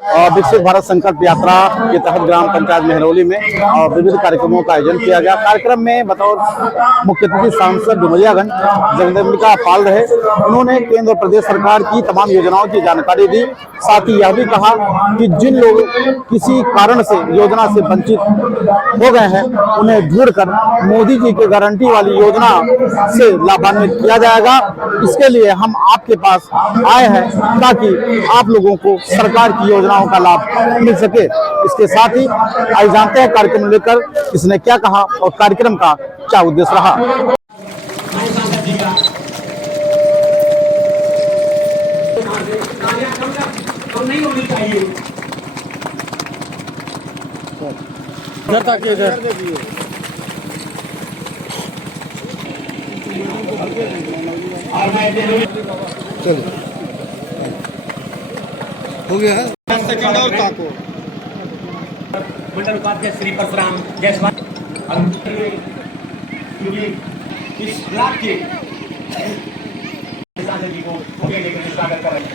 विकसित भारत संकल्प यात्रा के तहत ग्राम पंचायत मेहरौली में विविध कार्यक्रमों का आयोजन किया गया। कार्यक्रम में बतौर मुख्य अतिथि सांसद डुमरियागंज जगदम्बिका पाल रहे। उन्होंने केंद्र और प्रदेश सरकार की तमाम योजनाओं की जानकारी दी। साथ ही यह भी कहा कि जिन लोग किसी कारण से योजना से वंचित हो गए हैं उन्हें ढूंढकर मोदी जी की गारंटी वाली योजना से लाभान्वित किया जाएगा। इसके लिए हम आपके पास आए हैं ताकि आप लोगों को सरकार की योजनाओं का लाभ मिल सके। इसके साथ ही आज जानते हैं कार्यक्रम लेकर किसने क्या कहा और कार्यक्रम का क्या उद्देश्य रहा। इधर ताकि इधर चलो हो गया है। 10 सेकंड और ताको। मंडल उपाध्यक्ष श्री परशुराम जायसवाल इस ब्लॉक के सांसद जी को स्वागत कर रहे हैं।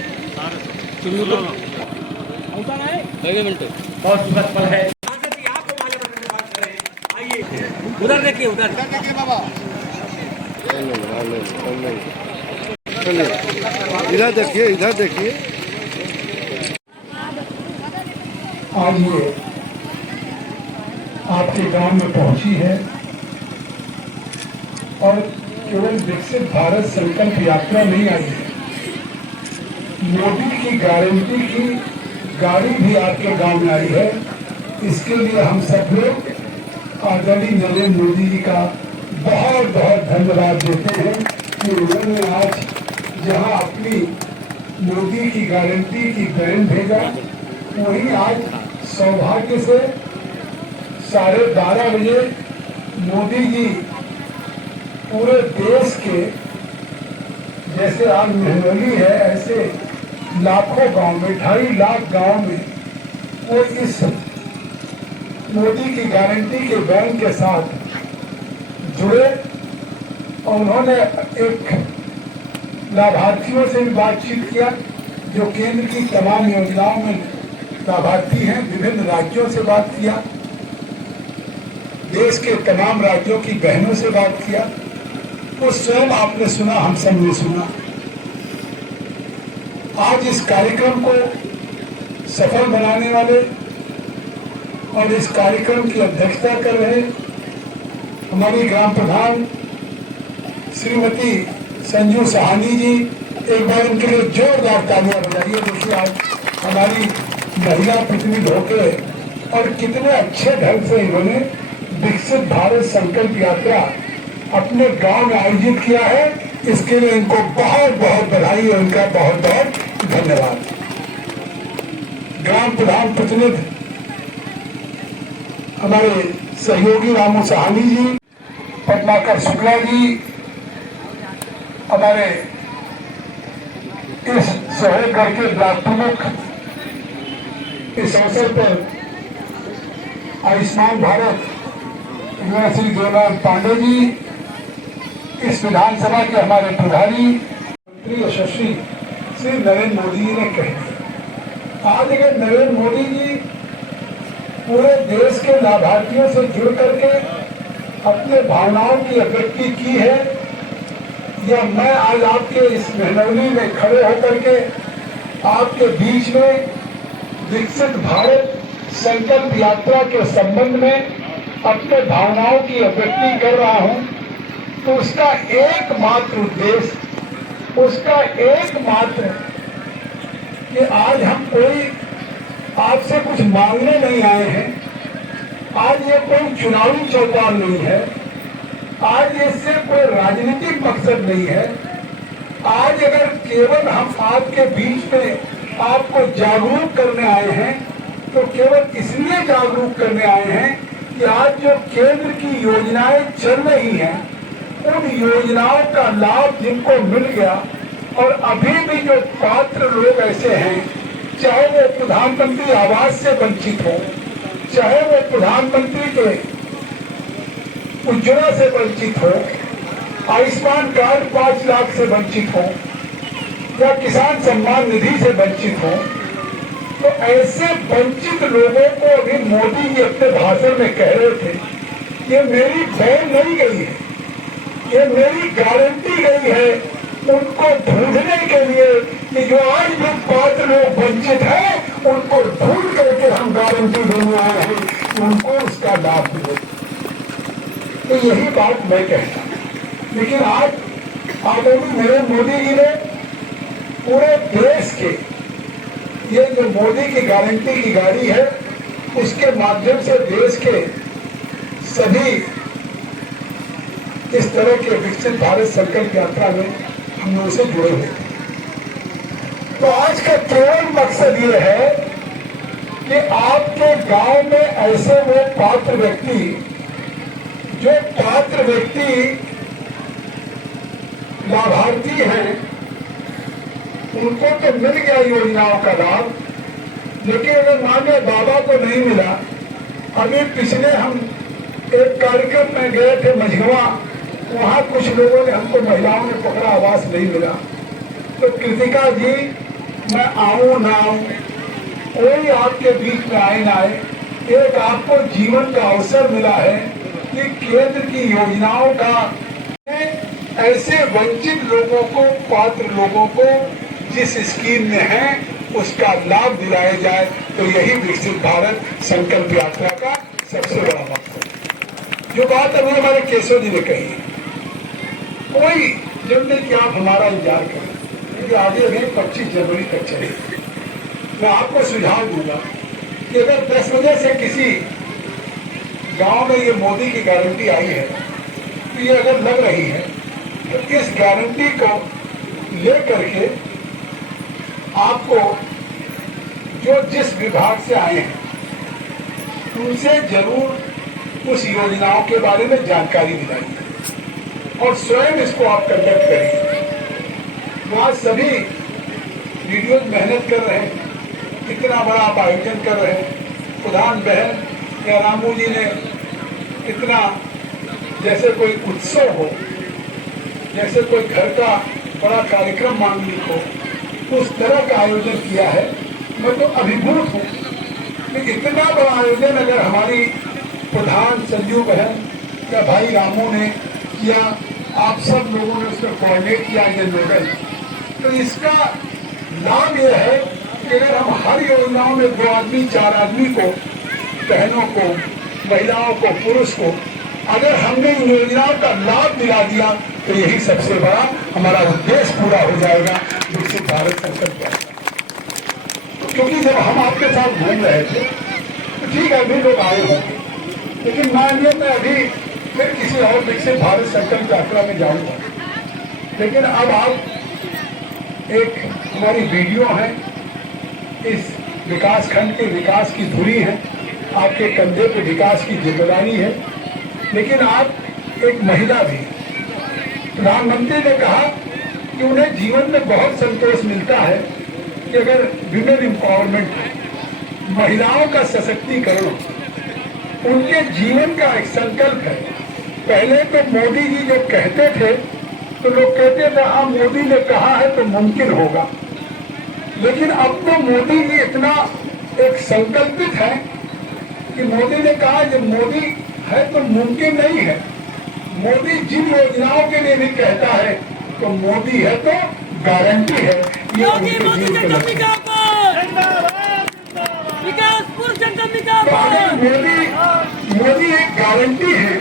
बहुत सुखद पल है। सांसद जी आपको माल्यार्पण में बात कर रहे हैं। आइए उधर देखिए, उधर देखिए बाबा, चलिए इधर देखिए, इधर देखिए। आज ये आपके गांव में पहुंची है और केवल विकसित भारत संकल्प यात्रा नहीं आई है, मोदी की गारंटी की गाड़ी भी आपके गांव में आई है। इसके लिए हम सब लोग आदरणीय नरेंद्र मोदी जी का बहुत बहुत धन्यवाद देते हैं कि उन्होंने आज जहां अपनी मोदी की गारंटी की बैन भेजा, वहीं आज सौभाग्य से 12:30 बजे मोदी जी पूरे देश के, जैसे आज मेहरौली है ऐसे लाखों गांव में, 2.5 लाख गांव में वो इस मोदी की गारंटी के बैन के साथ जुड़े और उन्होंने एक लाभार्थियों से भी बातचीत किया जो केंद्र की तमाम योजनाओं में लाभार्थी हैं। विभिन्न राज्यों से बात किया, देश के तमाम राज्यों की बहनों से बात किया। वो स्वयं आपने सुना, हम सब ने सुना। आज इस कार्यक्रम को सफल बनाने वाले और इस कार्यक्रम की अध्यक्षता कर रहे हमारी ग्राम प्रधान श्रीमती संजू सहानी जी, एक बार उनके लिए जोरदार तालियां बजाइए। देखिए आज हमारी महिला प्रतिनिधि होकर और कितने अच्छे ढंग से इन्होंने विकसित भारत संकल्प यात्रा अपने गांव में आयोजित किया है। इसके लिए इनको बहुत बहुत बधाई और इनका बहुत बहुत धन्यवाद। ग्राम प्रधान प्रतिनिधि हमारे सहयोगी रामू सहानी जी, पद्माकर शुक्ला जी, हमारे इस सोहेगढ़ के ब्लॉक प्रमुख, इस अवसर पर आयुष्मान भारत श्री देवनाथ पांडे जी, इस विधानसभा के हमारे प्रभारी मंत्री यशस्वी श्री नरेंद्र मोदी जी ने कही। आज अगर नरेंद्र मोदी जी पूरे देश के लाभार्थियों से जुड़ करके अपने भावनाओं की अभिव्यक्ति की है, या मैं आज आपके इस मेहरौली में खड़े होकर के आपके बीच में विकसित भारत संकल्प यात्रा के संबंध में अपने भावनाओं की अभिव्यक्ति कर रहा हूं, तो उसका एकमात्र उद्देश्य, उसका एकमात्र कि आज हम कोई आपसे कुछ मांगने नहीं आए हैं। आज ये कोई चुनावी चौपाल नहीं है, आज इससे कोई राजनीतिक मकसद नहीं है। आज अगर केवल हम आपके बीच में आपको जागरूक करने आए हैं, तो केवल इसलिए जागरूक करने आए हैं कि आज जो केंद्र की योजनाएं चल रही हैं, उन योजनाओं का लाभ जिनको मिल गया और अभी भी जो पात्र लोग ऐसे हैं, चाहे वो प्रधानमंत्री आवास से वंचित हो, चाहे वो प्रधानमंत्री के उज्ज्वला से वंचित हो, आयुष्मान कार्ड 5 लाख से वंचित हो, या किसान सम्मान निधि से वंचित हो, तो ऐसे वंचित लोगों को अभी मोदी जी अपने भाषण में कह रहे थे, ये मेरी बहन नहीं गई है, ये मेरी गारंटी गई है उनको ढूंढने के लिए कि जो आज भी पात्र लोग वंचित हैं उनको ढूंढ करके हम गारंटी देने आए हैं कि उनको उसका लाभ मिले। तो यही बात मैं कहता हूं। लेकिन आज आदरणीय नरेंद्र मोदी जी ने पूरे देश के ये जो मोदी की गारंटी की गाड़ी है उसके माध्यम से देश के सभी इस तरह के विकसित भारत संकल्प यात्रा में हम लोगों से जुड़े हुए थे। तो आज का केवल मकसद ये है कि आपके गांव में ऐसे वो पात्र व्यक्ति जो पात्र व्यक्ति लाभार्थी हैं उनको तो मिल गया योजनाओं का लाभ, लेकिन अगर मान लो बाबा को नहीं मिला। अभी पिछले हम एक कार्यक्रम में गए थे मझगवा, वहाँ कुछ लोगों ने हमको महिलाओं ने पकड़ा, आवास नहीं मिला। तो कृतिका जी मैं आऊँ ना आऊँ, कोई आपके बीच में आए ना आए, एक आपको जीवन का अवसर मिला है कि केंद्र की योजनाओं का ऐसे वंचित लोगों को, पात्र लोगों को जिस स्कीम में है उसका लाभ दिलाया जाए। तो यही विकसित भारत संकल्प यात्रा का सबसे बड़ा मकसद है। जो बात अभी हमारे केशव जी ने कही है, कोई जब कि आप हमारा इंतजार करें क्योंकि आगे भी 25 जनवरी तक चलेगी। मैं आपको सुझाव दूंगा कि अगर 10 बजे से किसी गांव में ये मोदी की गारंटी आई है तो ये अगर लग रही है तो इस गारंटी को लेकर के आपको जो जिस विभाग से आए हैं उनसे जरूर उस योजनाओं के बारे में जानकारी दिलाइए और स्वयं इसको आप कंडक्ट करिए। वहाँ सभी वीडियोज मेहनत कर रहे हैं, इतना बड़ा आप आयोजन कर रहे हैं। प्रधान बहन या रामू जी ने इतना जैसे कोई उत्सव हो, जैसे कोई घर का बड़ा कार्यक्रम मांगने को, उस तरह का आयोजन किया है। मैं तो अभिभूत हूँ कि इतना बड़ा आयोजन अगर हमारी प्रधान संजू बहन या भाई रामू ने किया, आप सब लोगों ने उसको कोऑर्डिनेट किया एज ए नोडल, तो इसका लाभ यह है कि अगर हम हर योजनाओं में 2 आदमी 4 आदमी को, बहनों को, महिलाओं को, पुरुष को अगर हमने इन योजनाओं का लाभ दिला दिया तो यही सबसे बड़ा हमारा उद्देश्य पूरा हो जाएगा विकसित भारत संकल्प यात्रा। क्योंकि जब हम आपके साथ घूम रहे थे तो ठीक है अभी लोग आए होंगे, लेकिन मानिए मैं अभी फिर किसी और विकसित भारत संकल्प यात्रा में जाऊंगा। लेकिन अब आप एक हमारी वीडियो है, इस विकास खंड के विकास की धुरी है, आपके कंधे पे विकास की जिम्मेदारी है। लेकिन आप एक महिला भी, प्रधानमंत्री ने कहा कि उन्हें जीवन में बहुत संतोष मिलता है कि अगर विमेन एम्पावरमेंट, महिलाओं का सशक्तिकरण उनके जीवन का एक संकल्प है। पहले तो मोदी जी जो कहते थे तो लोग कहते थे हाँ मोदी ने कहा है तो मुमकिन होगा, लेकिन अब तो मोदी जी इतना एक संकल्पित है कि मोदी ने कहा जब मोदी है तो मुमकिन नहीं है। मोदी जिन योजनाओं के लिए भी कहता है तो मोदी है तो गारंटी है। ये उनके जीवन के लक्ष्य है। मोदी एक गारंटी है,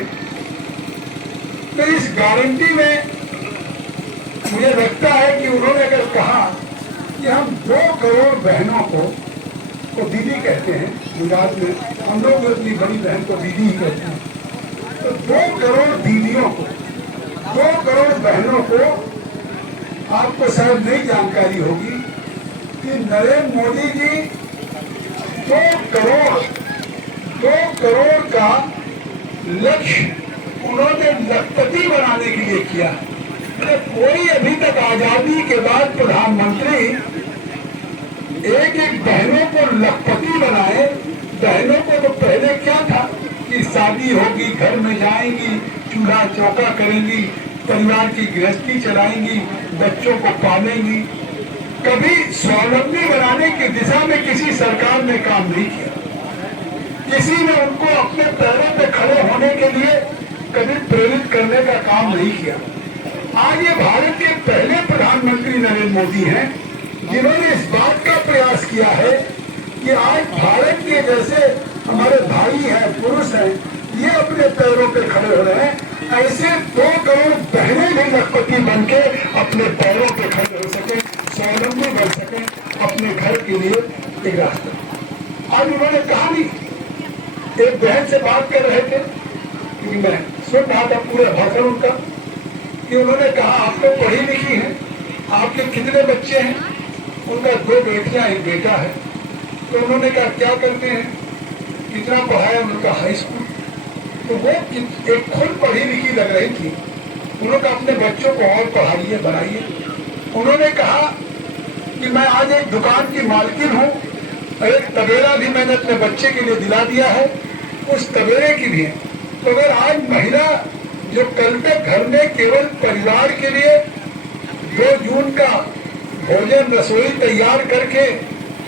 तो इस गारंटी में मुझे लगता है कि उन्होंने अगर कहा कि हम 2 करोड़ बहनों को दीदी कहते हैं, गुजरात में हम लोग अपनी बड़ी बहन को दीदी ही कहते हैं, तो 2 करोड़ दीदियों को, 2 करोड़ बहनों को, आपको शायद नहीं जानकारी होगी कि नरेंद्र मोदी जी 2 करोड़ का लक्ष्य उन्होंने लखपति बनाने के लिए किया। तो कोई अभी तक आजादी के बाद प्रधानमंत्री एक बहनों को लखपति बनाए। बहनों को तो पहले क्या था कि शादी होगी, घर में जाएंगी, चूल्हा चौका करेंगी, परिवार की गृहस्थी चलाएंगी, बच्चों को पालेंगी। कभी स्वावलंबी बनाने की दिशा में किसी सरकार ने काम नहीं किया। किसी ने उनको अपने पैरों पे खड़े होने के लिए कभी प्रेरित करने का काम नहीं किया। आज ये भारत के पहले प्रधानमंत्री नरेंद्र मोदी हैं जिन्होंने इस बात का प्रयास किया है कि आज भारत के जैसे हमारे भाई हैं, पुरुष हैं, ये अपने पैरों पे खड़े हो रहे हैं। ऐसे 2 करोड़ बहनें भी लखपति बन के अपने पैरों पे खड़े हो सके, स्वावलंबी बन सके, अपने घर के लिए एक रास्ता। आज उन्होंने कहा नहीं, एक बहन से बात कर रहे थे क्योंकि मैं सुन रहा था पूरा भाषण उनका, कि उन्होंने कहा आप तो पढ़ी लिखी हैं, आपके कितने बच्चे हैं? उनका 2 बेटियां, 1 बेटा है। तो उन्होंने कहा क्या करते हैं, कितना पढ़ाया? उनका हाई स्कूल। तो वो एक खुद पढ़ी लिखी लग रही थी। उन्होंने कहा अपने बच्चों को और पढ़ाइए, बढ़ाइए। उन्होंने कहा कि मैं आज एक दुकान की मालकिन हूँ, एक तबेला भी मैंने अपने बच्चे के लिए दिला दिया है, उस तबेले की भी है। तो अगर आज महिला जो कल तक घर में केवल परिवार के लिए 2 जून का भोजन रसोई तैयार करके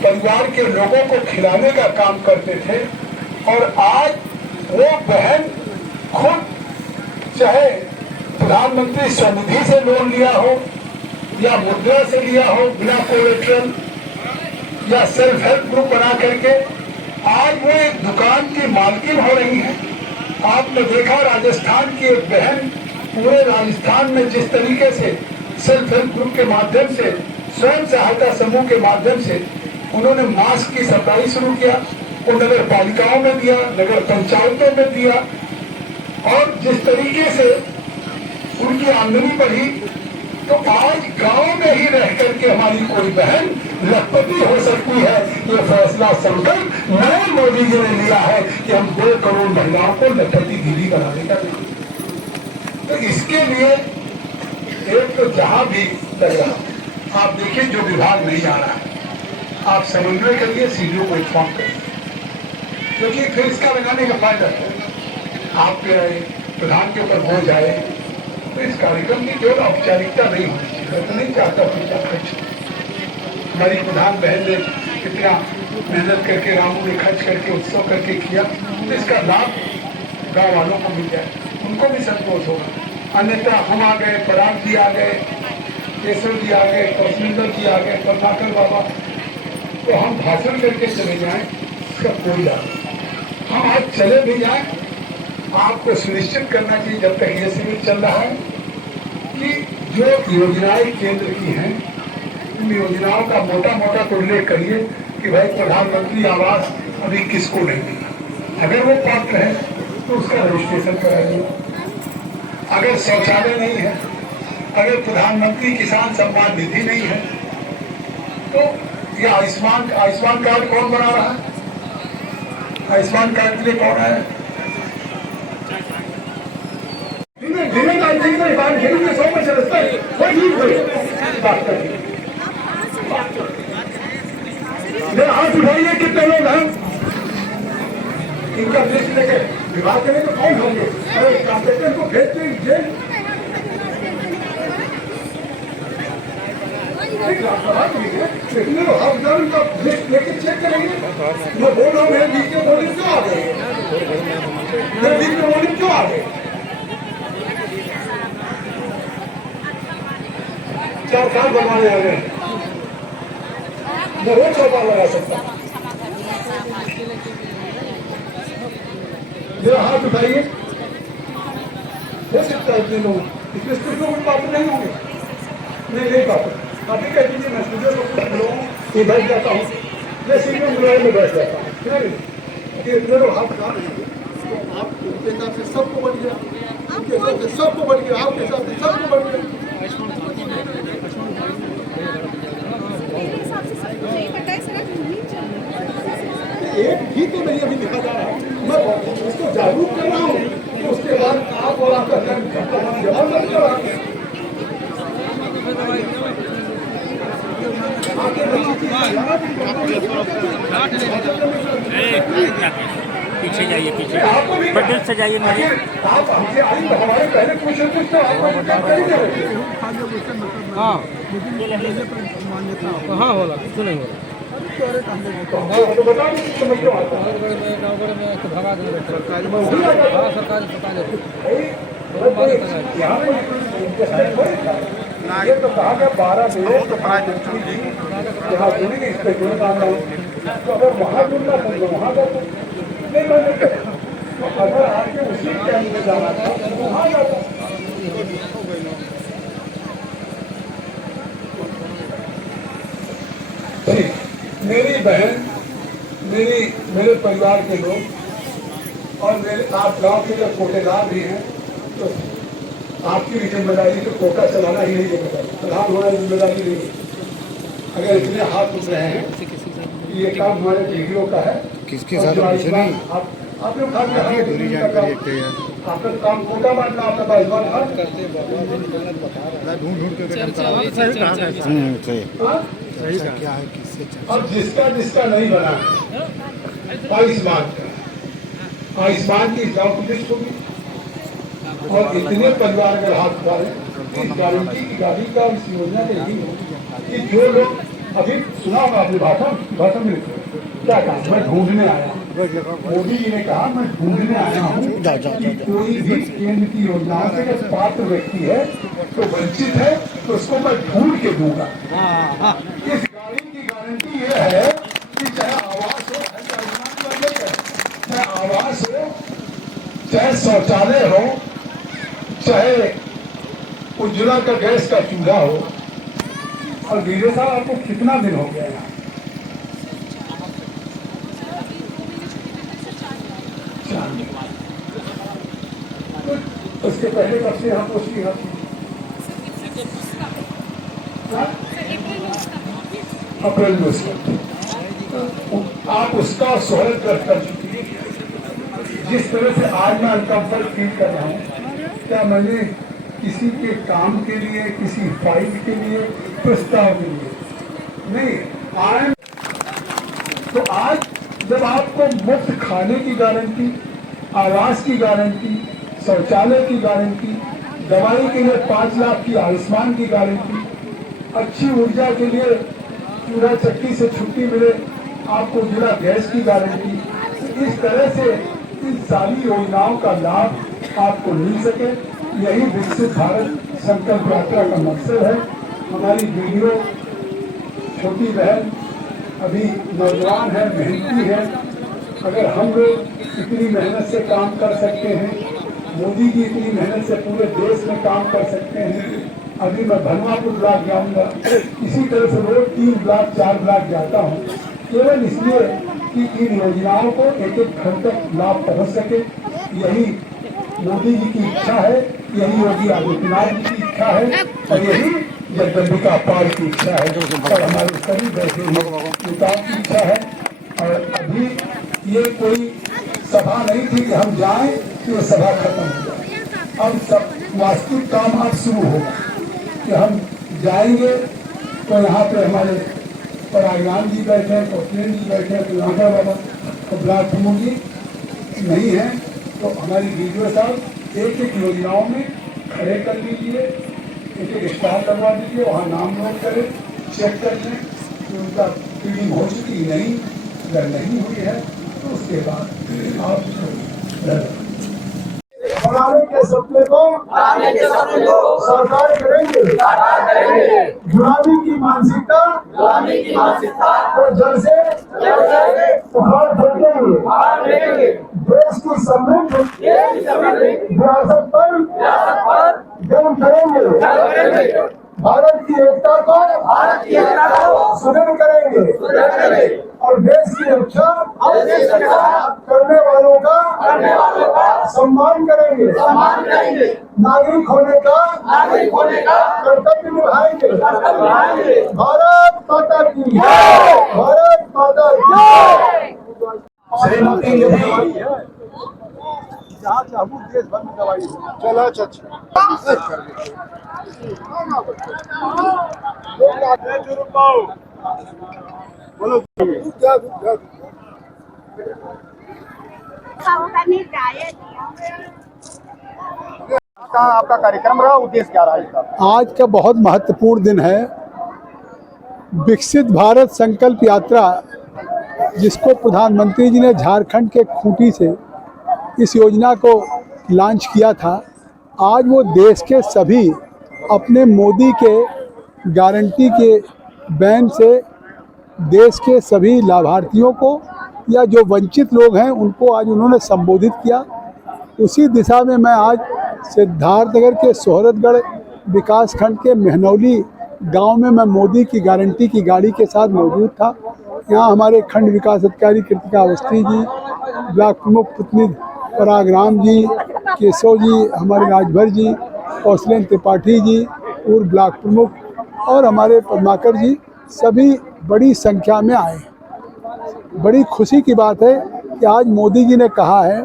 परिवार के लोगों को खिलाने का काम करते थे, और आज वो बहन खुद चाहे प्रधानमंत्री स्वनिधि से लोन लिया हो या मुद्रा से लिया हो बिना कोलेटरल, या सेल्फ हेल्प ग्रुप बना करके आज वो एक दुकान की मालकिन हो रही है। आपने देखा राजस्थान की एक बहन पूरे राजस्थान में जिस तरीके से सेल्फ हेल्प ग्रुप के माध्यम से, स्वयं सहायता समूह के माध्यम से उन्होंने मास्क की सप्लाई शुरू किया, वो नगर पालिकाओं में दिया, नगर पंचायतों में दिया, और जिस तरीके से उनकी आमदनी बढ़ी। तो आज गांव में ही रह करके हमारी कोई बहन लखपति हो सकती है। ये फैसला संकल्प नरेंद्र मोदी जी ने लिया है कि हम 2 करोड़ महिलाओं को लखपति दीदी बनाने का। तो इसके लिए एक तो जहां भी लग रहा, आप देखिए जो विभाग नहीं आ रहा है, आप समन्वय करिए, सीडीओ को इन्फॉर्म करिए, क्योंकि फिर इसका लगाने का फायदा है। आपके प्रधान के ऊपर बोझ आए तो इस कार्यक्रम की केवल औपचारिकता नहीं होनी चाहिए। मैं तो नहीं चाहता खर्च। हमारी प्रधान बहन ने कितना मेहनत करके, रामू ने खर्च करके, उत्सव करके किया, तो इसका लाभ गाँव वालों को मिल जाए, उनको भी संतोष होगा। अन्यथा हम आ गए, पराग जी आ गए, केशव जी आ गए, कौशलेंद्र जी आ गए, करुणाकर बाबा, तो हम भाषण करके चले जाएं, इसका कोई लाभ नहीं। हम आज चले भी जाएं, आपको सुनिश्चित करना चाहिए जब तक ये शिविर चल रहा है कि जो योजनाएं केंद्र की हैं, उन योजनाओं का मोटा मोटा तो उल्लेख करिए कि भाई प्रधानमंत्री आवास अभी किसको नहीं मिला। अगर वो पात्र है तो उसका रजिस्ट्रेशन कराइए। अगर शौचालय नहीं है, अगर प्रधानमंत्री किसान सम्मान निधि नहीं है, तो ये आयुष्मान कार्ड कौन बना रहा है? आयुष्मान कार्ड के लिए कौन है? हाथ उठाइए कितने लोग हैं? इनका लिस्ट लेके विभाग करें तो कौन होंगे? अरे कॉन्ट्रैक्टर को भेजते ही जेल। का लिस्ट लेके चेक करेंगे। मैं बोल रहा हूँ मेरे बीच में बोलिंग क्यों आ गए? मेरे बीच में बोलिंग क्यों आ गए? 4 साल बनवाने आ गए, मैं रोज 6 बार लगा सकता। मेरा हाथ उठाइए, हो सकता है इतने लोग, इसमें कुछ लोग पात्र नहीं होंगे, नहीं पात्र। आप ही कह दीजिए मैं स्टूडियो को कुछ लोगों ये बैठ जाता हूँ, मैं सीनियर मुलाय में बैठ जाता हूँ, इतने लोग हाथ उठा रहे हैं, तो आप उनके हिसाब से सबको बढ़ गया, उनके हिसाब से सबको बढ़ गया, आपके हिसाब से सबको बढ़ गया। एक भी तो नहीं अभी लिखा जा रहा है, मैं इसको जागरूक कर रहा हूँ कि उसके बाद आप और आपका जवाब नहीं कर रहा। पीछे जाइए, पीछे बदल से जाइए। मेरे आप हमसे आई हमारे पहले क्वेश्चन पूछते हैं, हाँ हाँ होला क्यों नहीं होला गाँवगढ़ में भगा देंगे सरकारी हाँ सरकारी अस्पताल ये तो कहा गया 12 में यहाँ जुड़ेंगे इस पे जुड़ना तो अगर वहाँ जुड़ना तो वहाँ का नहीं मैंने अगर आपके उसी टाइम में जाना था तो वहाँ जाता मेरी बहन मेरे परिवार के लोग और मेरे आप गांव के जब कोटेदार भी हैं तो आपकी भी जिम्मेदारी तो कोटा चलाना ही नहीं जिम्मेदारी प्रधान होना जिम्मेदारी नहीं। अगर इतने हाथ उठ रहे हैं ये काम हमारे वीडियो का है किसके साथ कुछ नहीं आप लोग आपका काम कोटा बांटना आपका बाइजवान क्या है किससे अब जिसका नहीं बना आयुष्मान की जॉब लिस्ट होगी और इतने परिवार अगर हाथ उठाए इस गारंटी की गाड़ी का इस योजना में यही होगी कि जो लोग अभी सुना होगा अपनी भाषा में क्या कहा मैं ढूंढने आया मोदी जी ने कहा मैं ढूंढने आया हूँ कि कोई भी केंद्र की योजनाओं से अगर पात्र व्यक्ति है तो वंचित है तो उसको मैं ढूंढ के दूंगा। इस गाड़ी की गारंटी ये है कि चाहे आवास हो चाहे आवास हो चाहे शौचालय हो चाहे उज्ज्वला का गैस का चूल्हा हो। और वीरे साहब आपको कितना दिन हो गया यहाँ? तो उसके पहले कब से यहाँ पोस्ट की अप्रैल में उसका आप उसका स्वागत कर चुकी हैं। जिस तरह से आज मैं अनकम्फर्ट फील कर रहा हूँ क्या मैंने किसी के काम के लिए किसी फाइल के लिए प्रस्ताव के लिए नहीं आए। तो आज जब आपको मुफ्त खाने की गारंटी आवास की गारंटी शौचालय की गारंटी दवाई के लिए 5 लाख की आयुष्मान की गारंटी अच्छी ऊर्जा के लिए चूल्हा चक्की से छुट्टी मिले आपको उज्ज्वला गैस की गारंटी इस तरह से इन सारी योजनाओं का लाभ आपको मिल सके यही विकसित भारत संकल्प यात्रा का मकसद है। हमारी वीडियो छोटी बहन अभी नौजवान है मेहनती है। अगर हम लोग इतनी मेहनत से काम कर सकते हैं मोदी जी इतनी मेहनत से पूरे देश में काम कर सकते हैं। अभी मैं भनवापुर ब्लॉक जाऊंगा इसी तरह से रोज 3 ब्लॉक 4 ब्लॉक जाता हूँ केवल इसलिए कि इन योजनाओं को एक घर तक लाभ पहुँच सके। यही मोदी जी की इच्छा है यही योगी आदित्यनाथ जी की इच्छा है और यही जगदम्बिका पाल की इच्छा है और हमारे सभी बैठे नेताओं की इच्छा है। और अभी ये कोई सभा नहीं थी कि हम जाएं तो ये सभा खत्म हो जाए। अब सब वास्तविक काम अब शुरू होगा कि हम जाएंगे तो यहाँ पे हमारे परागराम जी बैठे हैं कौशलेन जी बैठे हैं नागर बाबा तो ब्लॉक प्रमुख जी नहीं है तो हमारी वीडियो साहब एक योजनाओं में खड़े कर लीजिए एक स्टार लगवा दीजिए वहाँ नाम नोट करें चेक कर लें कि उनका फीडिंग हो चुकी नहीं अगर नहीं हुई है तो उसके बाद आप बनाने के सपने को सरकार करेंगे गुलामी की मानसिकता को जड़ से उखाड़ फेंकेंगे देश की समृद्ध विरासत पर जंग करेंगे भारत की एकता को सुदृढ़ करेंगे और देश की रक्षा करने वालों का सम्मान करेंगे नागरिक होने का कर्तव्य निभाएंगे। भारत माता की भारत माता की श्रीमती योगी जहाँ चाहूँ देश भर में दवाई चलो बोलो आपका कार्यक्रम रहा उद्देश्य क्या रहा इसका? आज का बहुत महत्वपूर्ण दिन है विकसित भारत संकल्प यात्रा, जिसको प्रधानमंत्री जी ने झारखंड के खूंटी से इस योजना को लॉन्च किया था, आज वो देश के सभी अपने मोदी के गारंटी के बैन से देश के सभी लाभार्थियों को या जो वंचित लोग हैं उनको आज उन्होंने संबोधित किया। उसी दिशा में मैं आज सिद्धार्थनगर के सोहरतगढ़ विकासखंड के मेहनौली गांव में मैं मोदी की गारंटी की गाड़ी के साथ मौजूद था। यहाँ हमारे खंड विकास अधिकारी कृतिका अवस्थी जी, ब्लॉक प्रमुख पुतनी परागराम जी, केशव जी, हमारे राजभर जी, कौशलेंद्र त्रिपाठी जी, पूर्व ब्लॉक प्रमुख और हमारे पद्माकर जी, सभी बड़ी संख्या में आए। बड़ी खुशी की बात है कि आज मोदी जी ने कहा है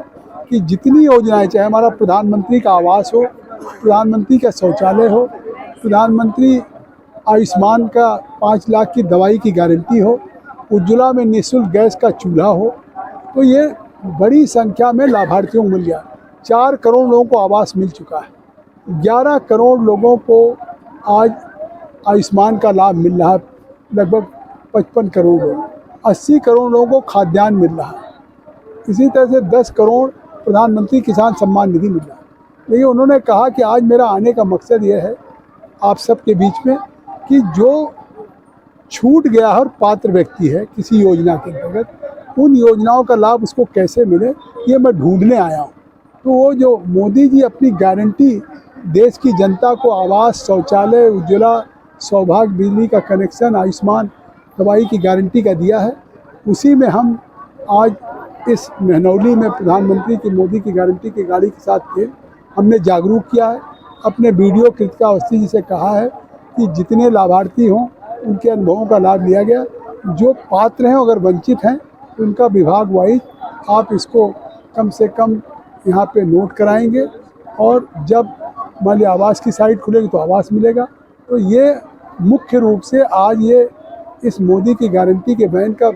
कि जितनी योजनाएं, चाहे हमारा प्रधानमंत्री का आवास हो, प्रधानमंत्री का शौचालय हो, प्रधानमंत्री आयुष्मान का 5 लाख की दवाई की गारंटी हो, उज्ज्वला में निःशुल्क गैस का चूल्हा हो, तो ये बड़ी संख्या में लाभार्थियों को मिल गया। 4 करोड़ लोगों को आवास मिल चुका है। 11 करोड़ लोगों को आज आयुष्मान का लाभ मिल रहा है, लगभग 55 करोड़ लोग। 80 करोड़ लोगों को खाद्यान्न मिल रहा है। इसी तरह से 10 करोड़ प्रधानमंत्री किसान सम्मान निधि मिल रहा है। लेकिन उन्होंने कहा कि आज मेरा आने का मकसद ये है आप सबके बीच में कि जो छूट गया है और पात्र व्यक्ति है किसी योजना के अंतर्गत, उन योजनाओं का लाभ उसको कैसे मिले, ये मैं ढूंढने आया हूँ। तो वो जो मोदी जी अपनी गारंटी देश की जनता को आवास, शौचालय, उज्ज्वला, सौभाग्य बिजली का कनेक्शन, आयुष्मान दवाई की गारंटी का दिया है, उसी में हम आज इस मेहनौली में प्रधानमंत्री की मोदी की गारंटी की गाड़ी के साथ थे। हमने जागरूक किया है। अपने वीडियो कृतिका अवस्थी जी से कहा है कि जितने लाभार्थी हों उनके अनुभवों का लाभ लिया गया। जो पात्र हैं, अगर वंचित हैं, उनका विभाग वाइज आप इसको कम से कम यहाँ पे नोट कराएंगे और जब मान लिया आवास की साइट खुलेगी तो आवास मिलेगा। तो ये मुख्य रूप से आज ये इस मोदी की गारंटी के बैन का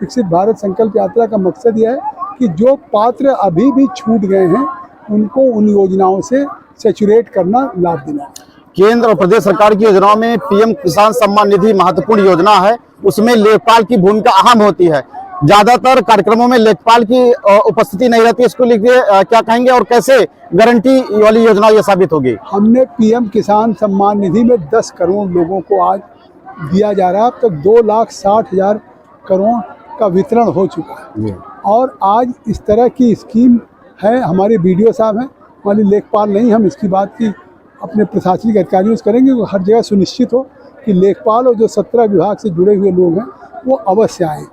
विकसित भारत संकल्प यात्रा का मकसद यह है कि जो पात्र अभी भी छूट गए हैं उनको उन योजनाओं से सैचुरेट करना, लाभ देना। केंद्र और प्रदेश सरकार की योजनाओं में पीएम किसान सम्मान निधि महत्वपूर्ण योजना है। उसमें लेखपाल की भूमिका अहम होती है। ज्यादातर कार्यक्रमों में लेखपाल की उपस्थिति नहीं रहती। इसको लेके क्या कहेंगे और कैसे गारंटी वाली योजना ये साबित होगी? हमने पीएम किसान सम्मान निधि में 10 करोड़ लोगों को आज दिया जा रहा है। अब तक 2,60,000 करोड़ का वितरण हो चुका है। और आज इस तरह की स्कीम है, हमारे बीडीओ साहब हैं, हमारे लेखपाल नहीं, हम इसकी बात की अपने प्रशासनिक अधिकारियों से करेंगे कि हर जगह सुनिश्चित हो कि लेखपाल और जो 17 विभाग से जुड़े हुए लोग हैं वो अवश्य आएँ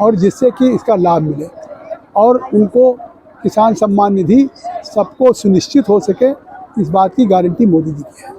और जिससे कि इसका लाभ मिले और उनको किसान सम्मान निधि सबको सुनिश्चित हो सके, इस बात की गारंटी मोदी जी की है।